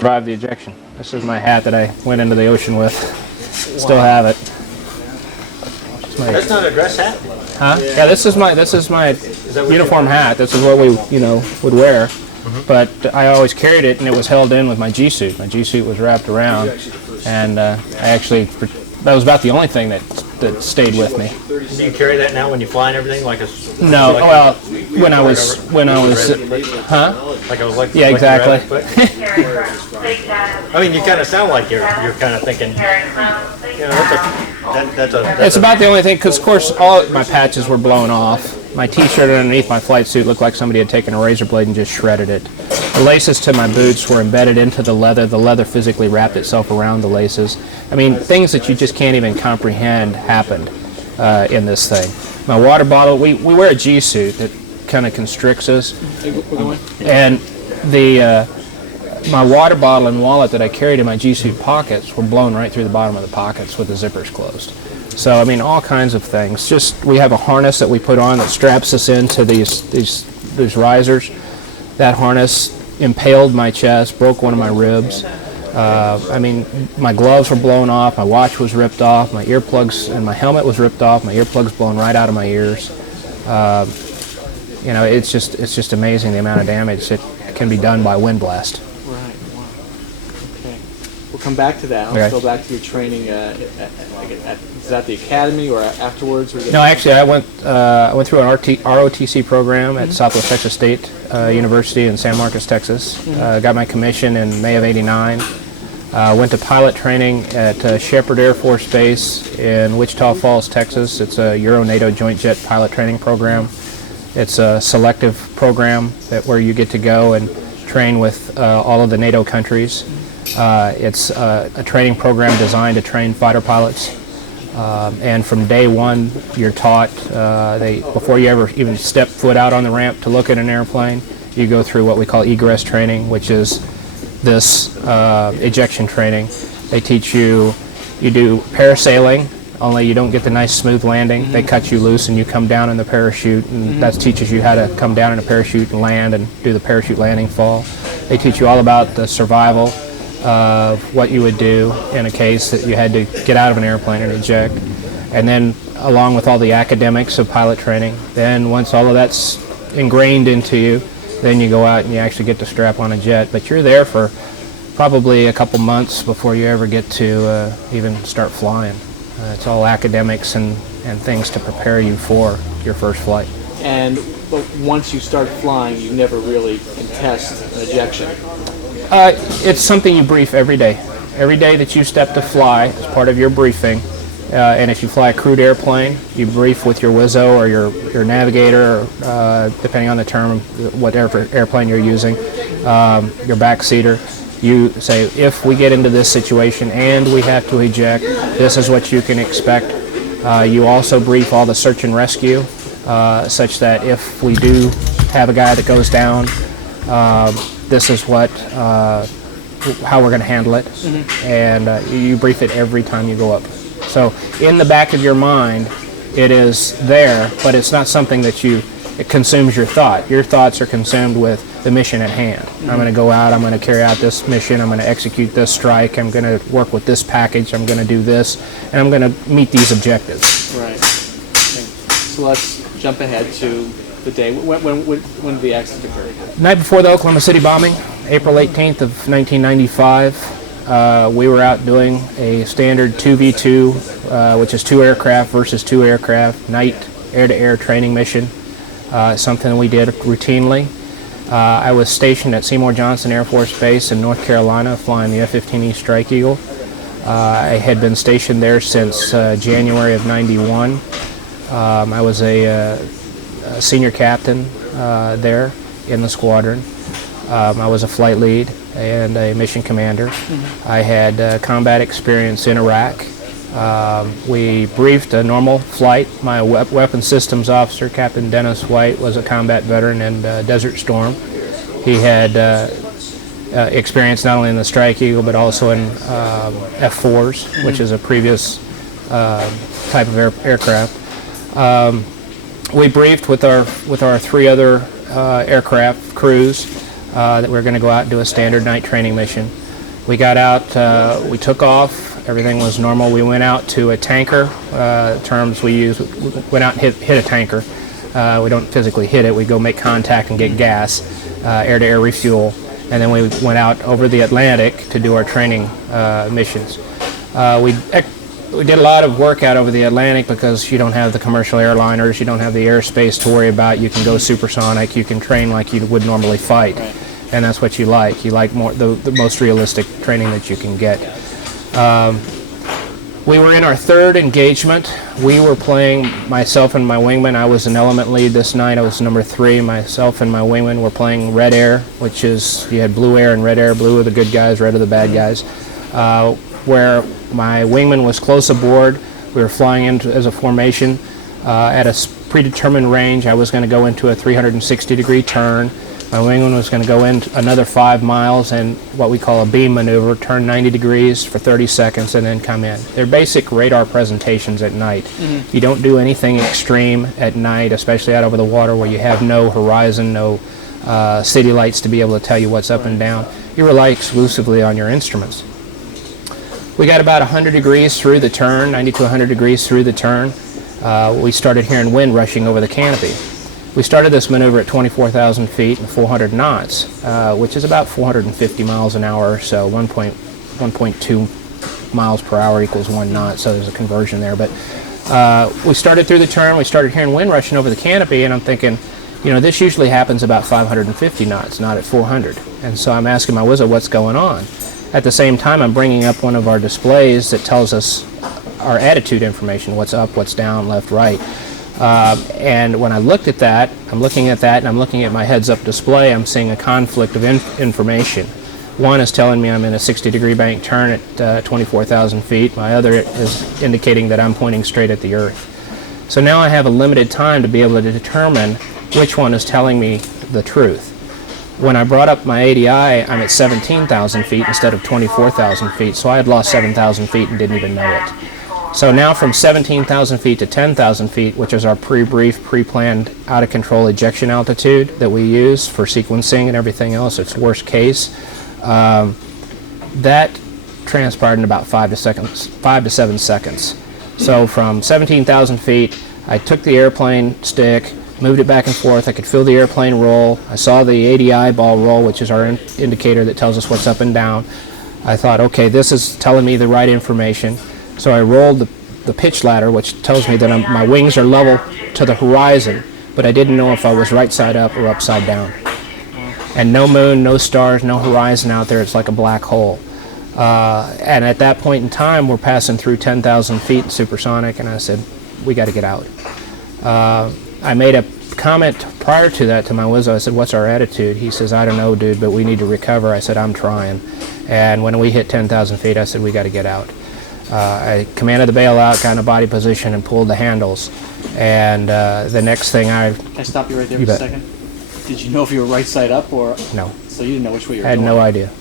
Survived the ejection. This is my hat that I went into the ocean with. Still have it. That's not a dress hat? Huh? Yeah, this is my uniform hat. This is what we would wear. But I always carried it, and it was held in with my G suit. My G suit was wrapped around, and that was about the only thing that stayed with me. Do you carry that now when you fly and everything, like a? No, well, when I was, huh? Yeah, exactly. I mean, you kind of sound like you're kind of thinking, It's about the only thing, because of course all my patches were blown off. My T-shirt underneath my flight suit looked like somebody had taken a razor blade and just shredded it. The laces to my boots were embedded into the leather. The leather physically wrapped itself around the laces. I mean, things that you just can't even comprehend happened in this thing. My water bottle, we wear a G suit that kind of constricts us. And my water bottle and wallet that I carried in my G suit pockets were blown right through the bottom of the pockets with the zippers closed. So, I mean, all kinds of things. Just, we have a harness that we put on that straps us into these risers. That harness impaled my chest, broke one of my ribs. I mean, my gloves were blown off, my watch was ripped off, my earplugs and my helmet was ripped off, my earplugs blown right out of my ears. It's just amazing the amount of damage that can be done by wind blast. Right. Wow. Okay. We'll come back to that. Let's go back to your training. Is that the academy or afterwards? No, actually, I went through an ROTC program at Southwest Texas State University in San Marcos, Texas. Got my commission in May of '89. Went to pilot training at Shepherd Air Force Base in Wichita Falls, Texas. It's a Euro-NATO Joint Jet pilot training program. It's a selective program where you get to go and train with all of the NATO countries. It's a training program designed to train fighter pilots. And from day one, you're taught, before you ever even step foot out on the ramp to look at an airplane, you go through what we call egress training, which is this ejection training. They teach you do parasailing, only you don't get the nice smooth landing. They cut you loose and you come down in the parachute, and that teaches you how to come down in a parachute and land and do the parachute landing fall. They teach you all about the survival of what you would do in a case that you had to get out of an airplane and eject. And then along with all the academics of pilot training, then once all of that's ingrained into you, then you go out and you actually get to strap on a jet. But you're there for probably a couple months before you ever get to even start flying. It's all academics and things to prepare you for your first flight. But once you start flying, you never really can test an ejection. It's something you brief every day. Every day that you step to fly is part of your briefing. And if you fly a crewed airplane, you brief with your WISO or your navigator, depending on the term, whatever airplane you're using, your backseater. You say, if we get into this situation and we have to eject, this is what you can expect. You also brief all the search and rescue, such that if we do have a guy that goes down, this is how we're going to handle it, and you brief it every time you go up. So in the back of your mind, it is there, but it's not something that it consumes your thought. Your thoughts are consumed with the mission at hand. I'm going to go out, I'm going to carry out this mission, I'm going to execute this strike, I'm going to work with this package, I'm going to do this, and I'm going to meet these objectives. Right. Okay. So let's jump ahead to the day. When did the accident occur? The night before the Oklahoma City bombing, April 18th of 1995, we were out doing a standard 2v2, which is 2 aircraft versus 2 aircraft, night air-to-air training mission, something we did routinely. I was stationed at Seymour Johnson Air Force Base in North Carolina, flying the F-15E Strike Eagle. I had been stationed there since January of '91. I was a senior captain there in the squadron. I was a flight lead and a mission commander. I had combat experience in Iraq. We briefed a normal flight. My weapons systems officer, Captain Dennis White, was a combat veteran in Desert Storm. He had experience not only in the Strike Eagle but also in F-4s, which is a previous type of aircraft. We briefed with our 3 other aircraft crews that we were going to go out and do a standard night training mission. We got out, we took off, everything was normal. We went out to a tanker, terms we use, we went out and hit a tanker. We don't physically hit it, we go make contact and get gas, air-to-air refuel, and then we went out over the Atlantic to do our training missions. We did a lot of work out over the Atlantic because you don't have the commercial airliners, you don't have the airspace to worry about, you can go supersonic, you can train like you would normally fight. Right. And that's what you like. You like more the most realistic training that you can get. We were in our third engagement. We were playing, myself and my wingman. I was an element lead this night. I was number 3. Myself and my wingman were playing red air, which is, you had blue air and red air. Blue are the good guys, red are the bad guys. Where my wingman was close aboard. We were flying into as a formation at a predetermined range. I was going to go into a 360-degree turn. My wingman was going to go in another 5 miles and what we call a beam maneuver, turn 90 degrees for 30 seconds and then come in. They're basic radar presentations at night. Mm-hmm. You don't do anything extreme at night, especially out over the water where you have no horizon, no city lights to be able to tell you what's up and down. You rely exclusively on your instruments. We got about 100 degrees through the turn, 90 to 100 degrees through the turn. We started hearing wind rushing over the canopy. We started this maneuver at 24,000 feet and 400 knots, which is about 450 miles an hour or so. 1.2 miles per hour equals 1 knot, so there's a conversion there. But we started through the turn, we started hearing wind rushing over the canopy, and I'm thinking, you know, this usually happens about 550 knots, not at 400. And so I'm asking my wizard, what's going on? At the same time, I'm bringing up one of our displays that tells us our attitude information, what's up, what's down, left, right. And when I looked at that, I'm looking at that and I'm looking at my heads-up display, I'm seeing a conflict of information. One is telling me I'm in a 60-degree bank turn at 24,000 feet. My other is indicating that I'm pointing straight at the Earth. So now I have a limited time to be able to determine which one is telling me the truth. When I brought up my ADI, I'm at 17,000 feet instead of 24,000 feet, so I had lost 7,000 feet and didn't even know it. So now from 17,000 feet to 10,000 feet, which is our pre-brief, pre-planned, out-of-control ejection altitude that we use for sequencing and everything else, it's worst case, that transpired in about 5 to 7 seconds. So from 17,000 feet, I took the airplane stick, moved it back and forth. I could feel the airplane roll. I saw the ADI ball roll, which is our indicator that tells us what's up and down. I thought, okay, this is telling me the right information. So I rolled the pitch ladder, which tells me that my wings are level to the horizon, but I didn't know if I was right side up or upside down. And no moon, no stars, no horizon out there. It's like a black hole. And at that point in time, we're passing through 10,000 feet supersonic, and I said, we got to get out. I made a comment prior to that to my wizzo. I said, what's our attitude? He says, I don't know, dude, but we need to recover. I said, I'm trying. And when we hit 10,000 feet, I said, we got to get out. I commanded the bailout, got in a body position, and pulled the handles. And the next thing Can I stop you right there for a second? Did you know if you were right side up or? No. So you didn't know which way you were going? I had no idea.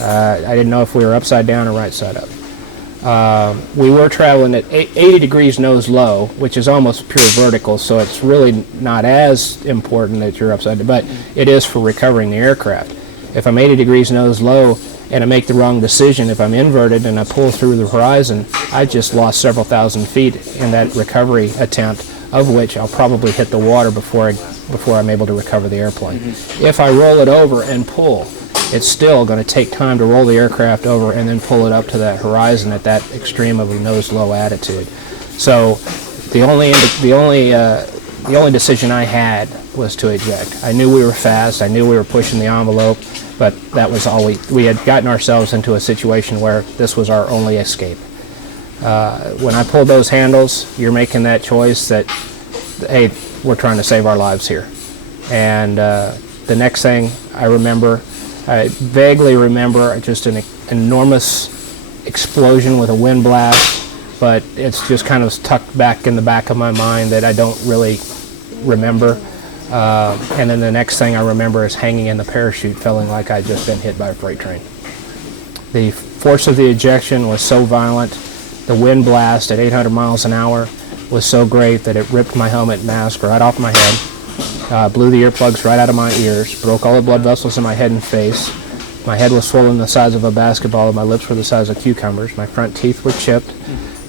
I didn't know if we were upside down or right side up. We were traveling at 80 degrees nose low, which is almost pure vertical, so it's really not as important that you're upside down, but it is for recovering the aircraft. If I'm 80 degrees nose low and I make the wrong decision, if I'm inverted and I pull through the horizon, I just lost several thousand feet in that recovery attempt, of which I'll probably hit the water before I'm able to recover the airplane. Mm-hmm. If I roll it over and pull, it's still going to take time to roll the aircraft over and then pull it up to that horizon at that extreme of a nose-low attitude. So the only decision I had was to eject. I knew we were fast. I knew we were pushing the envelope, but that was all we had gotten ourselves into a situation where this was our only escape. When I pulled those handles, you're making that choice that, hey, we're trying to save our lives here. And the next thing I vaguely remember just an enormous explosion with a wind blast, but it's just kind of tucked back in the back of my mind that I don't really remember. And then the next thing I remember is hanging in the parachute, feeling like I'd just been hit by a freight train. The force of the ejection was so violent, the wind blast at 800 miles an hour was so great that it ripped my helmet mask right off my head. Blew the earplugs right out of my ears, broke all the blood vessels in my head and face, My head was swollen the size of a basketball, and my lips were the size of cucumbers. My front teeth were chipped.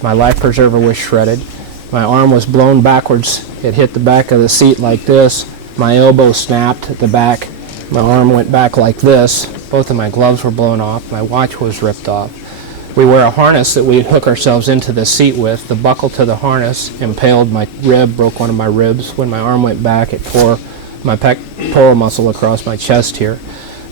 My life preserver was shredded. My arm was blown backwards. It hit the back of the seat like this. My elbow snapped at the back. My arm went back like this. Both of my gloves were blown off. My watch was ripped off. We wear a harness that we'd hook ourselves into the seat with. The buckle to the harness impaled my rib, broke one of my ribs. When my arm went back, it tore my pectoral muscle across my chest here.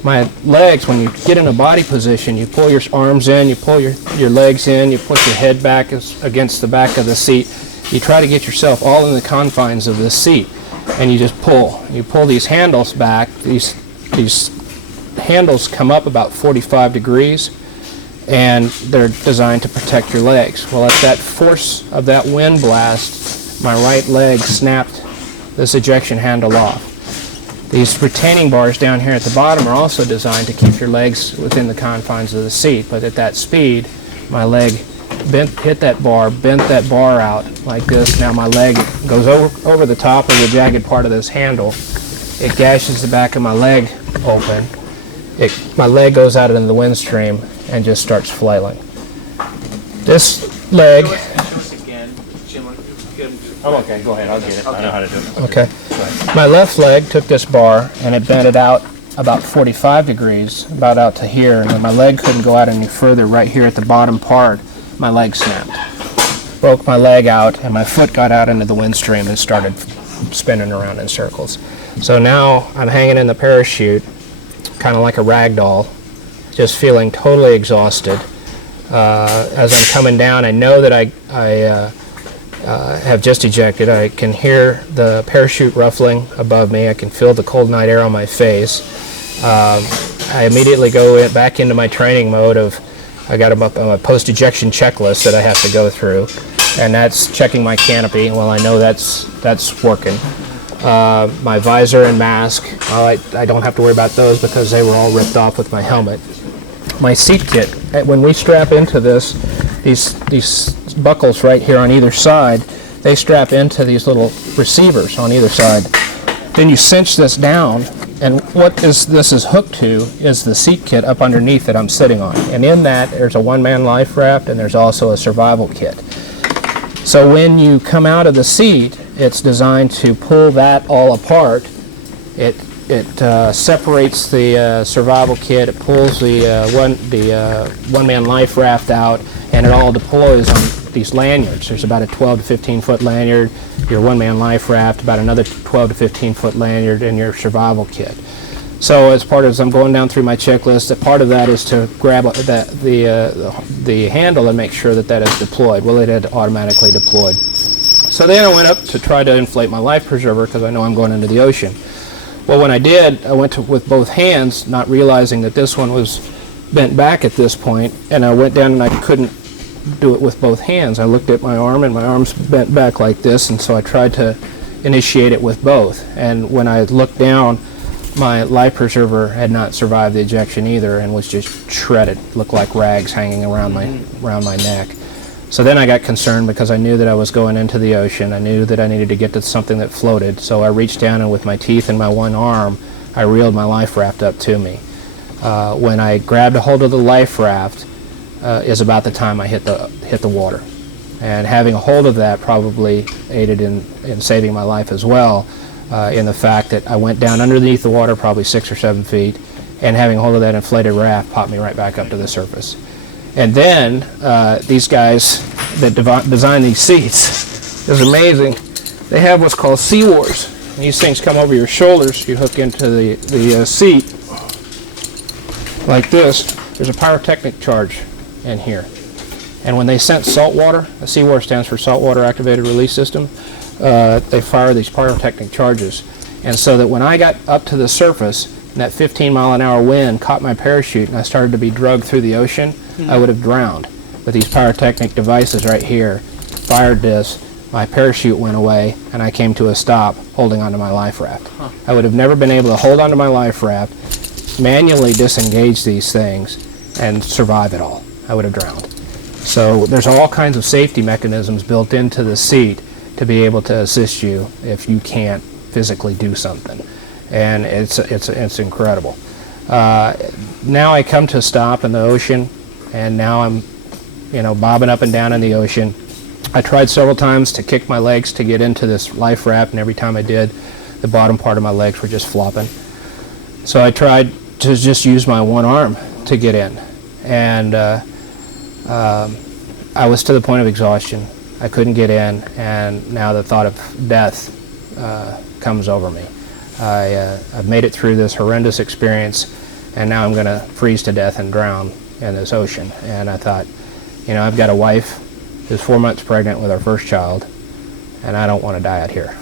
My legs, when you get in a body position, you pull your arms in, you pull your legs in, you put your head back against the back of the seat. You try to get yourself all in the confines of this seat, and you just pull. You pull these handles back. These handles come up about 45 degrees, and they're designed to protect your legs. Well, at that force of that wind blast, my right leg snapped this ejection handle off. These retaining bars down here at the bottom are also designed to keep your legs within the confines of the seat, but at that speed, my leg hit that bar, bent that bar out like this. Now my leg goes over the top of the jagged part of this handle. It gashes the back of my leg open. My leg goes out into the windstream and just starts flailing. This leg... Oh, okay, go ahead, I'll get it. I know how to do it. Okay. My left leg took this bar and it bent it out about 45 degrees, about out to here, and then my leg couldn't go out any further. Right here at the bottom part, my leg snapped. Broke my leg out, and my foot got out into the windstream and started spinning around in circles. So now I'm hanging in the parachute, kind of like a rag doll, just feeling totally exhausted. As I'm coming down, I know that I have just ejected. I can hear the parachute ruffling above me. I can feel the cold night air on my face. I immediately go back into my training mode of, I got a post-ejection checklist that I have to go through, and that's checking my canopy. Well, I know that's working. My visor and mask, well, I don't have to worry about those because they were all ripped off with my helmet. My seat kit, when we strap into this, these buckles right here on either side, they strap into these little receivers on either side. Then you cinch this down, and what this is hooked to is the seat kit up underneath that I'm sitting on. And in that, there's a one-man life raft, and there's also a survival kit. So when you come out of the seat, it's designed to pull that all apart. It separates the survival kit, it pulls the one-man life raft out, and it all deploys on these lanyards. There's about a 12 to 15 foot lanyard, your one-man life raft, about another 12 to 15 foot lanyard, and your survival kit. So as I'm going down through my checklist, a part of that is to grab the handle and make sure that is deployed. Well, it had automatically deployed. So then I went up to try to inflate my life preserver because I know I'm going into the ocean. Well, when I did, I went with both hands, not realizing that this one was bent back at this point, and I went down and I couldn't do it with both hands. I looked at my arm, and my arm's bent back like this, and so I tried to initiate it with both. And when I looked down, my life preserver had not survived the ejection either and was just shredded. Looked like rags hanging around my neck. So then I got concerned because I knew that I was going into the ocean. I knew that I needed to get to something that floated. So I reached down, and with my teeth and my one arm, I reeled my life raft up to me. When I grabbed a hold of the life raft is about the time I hit the water. And having a hold of that probably aided in saving my life as well, in the fact that I went down underneath the water probably 6 or 7 feet, and having a hold of that inflated raft popped me right back up to the surface. And then these guys that design these seats, it's amazing. They have what's called sea wars. And these things come over your shoulders. You hook into the seat like this. There's a pyrotechnic charge in here. And when they sense salt water, the sea war stands for saltwater activated release system, they fire these pyrotechnic charges. And so that when I got up to the surface, and that 15-mile-an-hour wind caught my parachute and I started to be dragged through the ocean, I would have drowned. But these pyrotechnic devices right here fired this, my parachute went away, and I came to a stop holding onto my life raft. I would have never been able to hold onto my life raft, manually disengage these things, and survive it all. I would have drowned. So there's all kinds of safety mechanisms built into the seat to be able to assist you if you can't physically do something. And it's incredible. Now I come to a stop in the ocean, and now I'm, bobbing up and down in the ocean. I tried several times to kick my legs to get into this life raft, and every time I did, the bottom part of my legs were just flopping. So I tried to just use my one arm to get in, and I was to the point of exhaustion. I couldn't get in, and now the thought of death comes over me. I've made it through this horrendous experience, and now I'm going to freeze to death and drown in this ocean. And I thought, I've got a wife who's 4 months pregnant with our first child, and I don't want to die out here.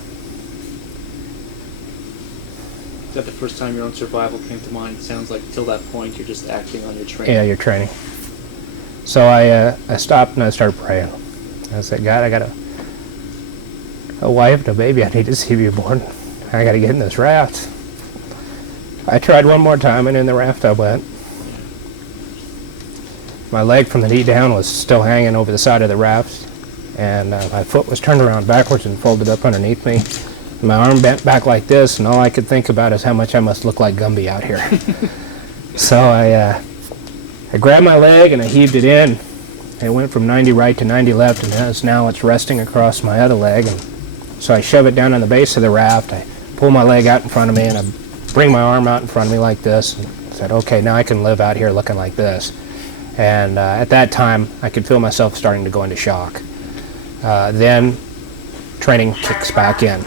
Is that the first time your own survival came to mind? It sounds like till that point you're just acting on your training. Yeah, your training. So I stopped and I started praying. I said, God, I got a wife and a baby I need to see be born. I got to get in this raft. I tried one more time, and in the raft I went. My leg from the knee down was still hanging over the side of the raft, and my foot was turned around backwards and folded up underneath me. My arm bent back like this, and all I could think about is how much I must look like Gumby out here. So I grabbed my leg and I heaved it in. It went from 90 right to 90 left, and now it's resting across my other leg. And so I shove it down on the base of the raft. I pull my leg out in front of me, and I bring my arm out in front of me like this, and said, okay, now I can live out here looking like this. And at that time, I could feel myself starting to go into shock. Then training kicks back in.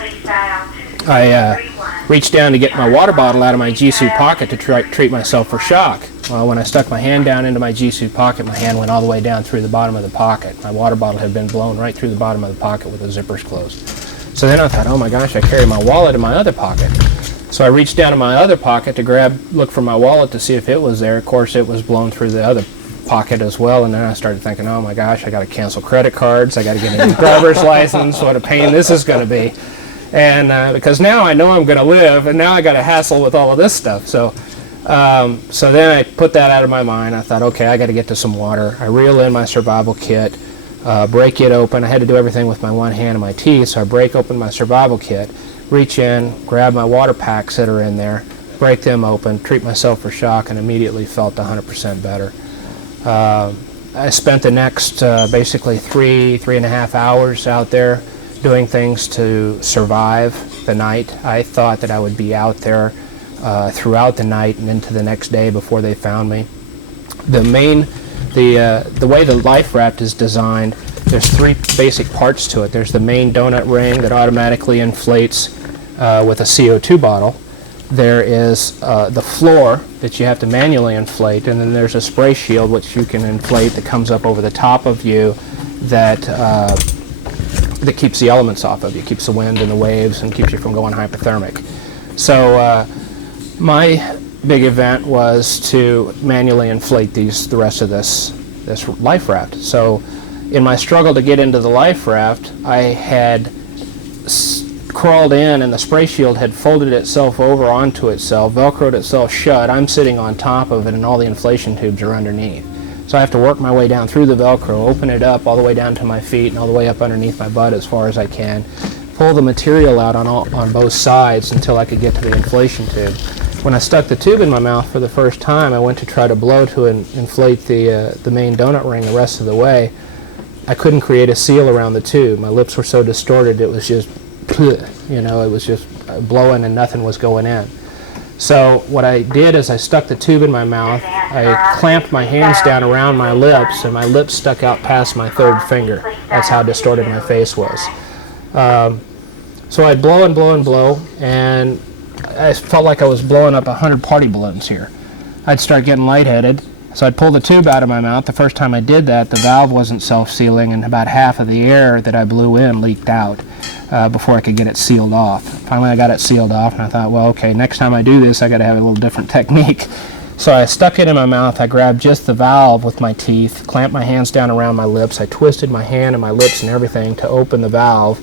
I reached down to get my water bottle out of my G-suit pocket to treat myself for shock. Well, when I stuck my hand down into my G-suit pocket, my hand went all the way down through the bottom of the pocket. My water bottle had been blown right through the bottom of the pocket with the zippers closed. So then I thought, oh my gosh, I carry my wallet in my other pocket. So I reached down in my other pocket to look for my wallet to see if it was there. Of course, it was blown through the other pocket as well, and then I started thinking, oh my gosh, I got to cancel credit cards, I got to get a new driver's license, what a pain this is going to be. And because now I know I'm going to live, and now I got to hassle with all of this stuff. So then I put that out of my mind. I thought, okay, I got to get to some water. I reel in my survival kit, break it open. I had to do everything with my one hand and my teeth, so I break open my survival kit, reach in, grab my water packs that are in there, break them open, treat myself for shock, and immediately felt 100% better. I spent the next basically three and a half hours out there doing things to survive the night. I thought that I would be out there throughout the night and into the next day before they found me. The way the life raft is designed, there's three basic parts to it. There's the main donut ring that automatically inflates with a CO2 bottle. There is the floor that you have to manually inflate, and then there's a spray shield which you can inflate that comes up over the top of you that keeps the elements off of you, keeps the wind and the waves, and keeps you from going hypothermic. So my big event was to manually inflate the rest of this life raft. So in my struggle to get into the life raft, I had crawled in, and the spray shield had folded itself over onto itself, velcroed itself shut. I'm sitting on top of it, and all the inflation tubes are underneath. So I have to work my way down through the velcro, open it up all the way down to my feet and all the way up underneath my butt as far as I can, pull the material out on both sides until I could get to the inflation tube. When I stuck the tube in my mouth for the first time, I went to try to blow to inflate the main donut ring the rest of the way. I couldn't create a seal around the tube. My lips were so distorted, it was just, it was just blowing and nothing was going in. So what I did is I stuck the tube in my mouth, I clamped my hands down around my lips, and my lips stuck out past my third finger. That's how distorted my face was. So I'd blow and blow and blow, and I felt like I was blowing up 100 party balloons here. I'd start getting lightheaded, so I'd pull the tube out of my mouth. The first time I did that, the valve wasn't self-sealing, and about half of the air that I blew in leaked out before I could get it sealed off. Finally, I got it sealed off, and I thought, well, okay, next time I do this, I got to have a little different technique. So I stuck it in my mouth. I grabbed just the valve with my teeth, clamped my hands down around my lips. I twisted my hand and my lips and everything to open the valve,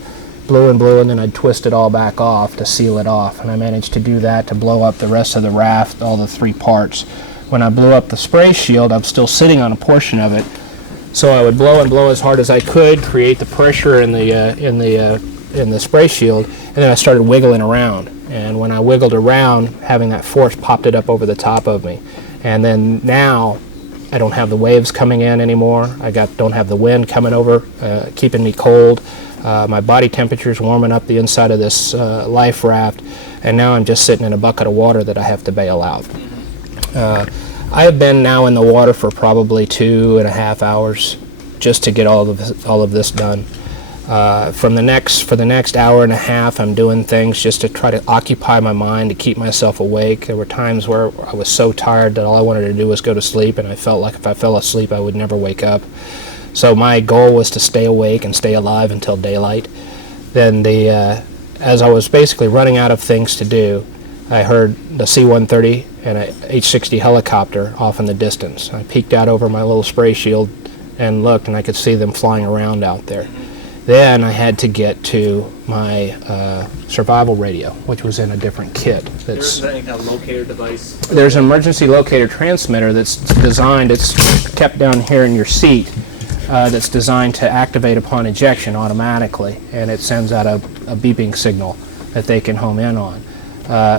blew, and then I'd twist it all back off to seal it off. And I managed to do that to blow up the rest of the raft, all the three parts. When I blew up the spray shield, I'm still sitting on a portion of it. So I would blow and blow as hard as I could, create the pressure in the in the spray shield, and then I started wiggling around. And when I wiggled around, having that force popped it up over the top of me. And then now, I don't have the waves coming in anymore. Don't have the wind coming over, keeping me cold. My body temperature is warming up the inside of this life raft, and now I'm just sitting in a bucket of water that I have to bail out. I have been now in the water for probably 2.5 hours just to get all of this done. For the next hour and a half, I'm doing things just to try to occupy my mind, to keep myself awake. There were times where I was so tired that all I wanted to do was go to sleep, and I felt like if I fell asleep, I would never wake up. So my goal was to stay awake and stay alive until daylight. Then as I was basically running out of things to do, I heard the C-130 and a H-60 helicopter off in the distance. I peeked out over my little spray shield and looked, and I could see them flying around out there. Then I had to get to my survival radio, which was in a different kit. There's any kind of locator device? There's an emergency locator transmitter that's designed, it's kept down here in your seat, that's designed to activate upon ejection automatically, and it sends out a beeping signal that they can home in on.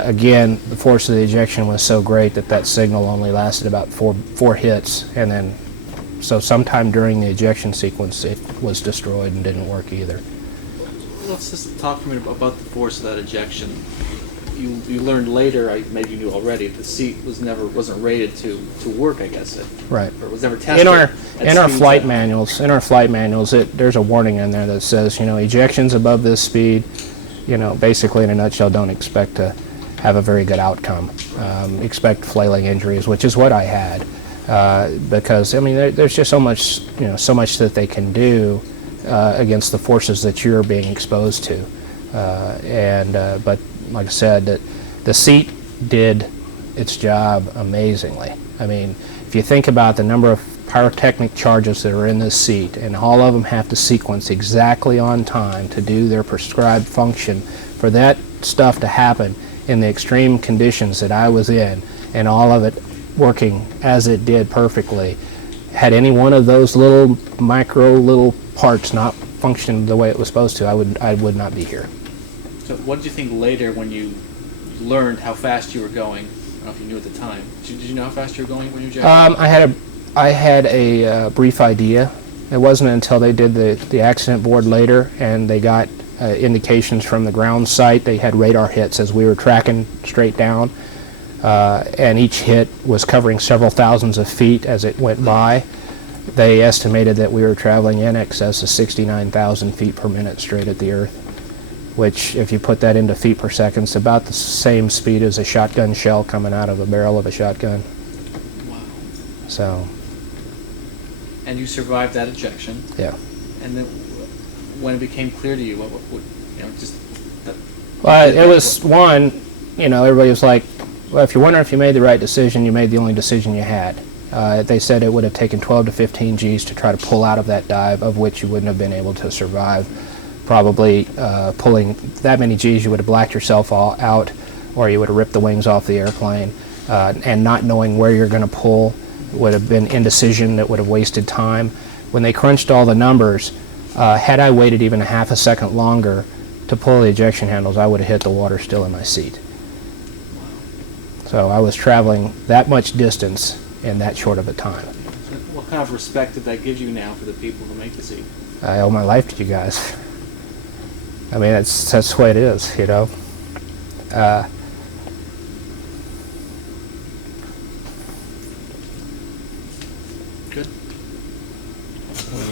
Again, the force of the ejection was so great that signal only lasted about four hits, and then so sometime during the ejection sequence it was destroyed and didn't work either. Let's just talk for a minute about the force of that ejection. You learned later, maybe you knew already, the seat wasn't rated to work, I guess. Right. Or was never tested. In our flight manuals, there's a warning in there that says, ejections above this speed, basically in a nutshell, don't expect to have a very good outcome. Expect flailing injuries, which is what I had. Because there's just so much that they can do against the forces that you're being exposed to, but like I said, the seat did its job amazingly. If you think about the number of pyrotechnic charges that are in this seat, and all of them have to sequence exactly on time to do their prescribed function, for that stuff to happen in the extreme conditions that I was in, and all of it working as it did perfectly, had any one of those little parts not functioned the way it was supposed to, I would not be here. So what did you think later when you learned how fast you were going? I don't know if you knew at the time. Did you know how fast you were going when you were ejecting? I had a brief idea. It wasn't until they did the accident board later and they got indications from the ground site. They had radar hits as we were tracking straight down. And each hit was covering several thousands of feet as it went by. They estimated that we were traveling in excess of 69,000 feet per minute straight at the Earth, which, if you put that into feet per second, is about the same speed as a shotgun shell coming out of a barrel of a shotgun. Wow. So. And you survived that ejection. Yeah. And then, when it became clear to you, Well, it was one. Everybody was like, well, if you're wondering if you made the right decision, you made the only decision you had. They said it would have taken 12 to 15 Gs to try to pull out of that dive, of which you wouldn't have been able to survive. Probably pulling that many Gs, you would have blacked yourself all out, or you would have ripped the wings off the airplane. And not knowing where you're going to pull would have been indecision that would have wasted time. When they crunched all the numbers, had I waited even a half a second longer to pull the ejection handles, I would have hit the water still in my seat. So I was traveling that much distance in that short of a time. What kind of respect did that give you now for the people who make the seat? I owe my life to you guys. That's the way it is, You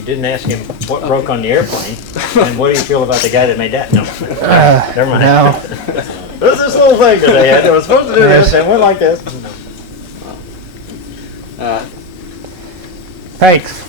didn't ask him what broke on the airplane, and what do you feel about the guy that made that? No, never mind. No. There's this little thing that they had. They were supposed to do this, and went like this. Thanks.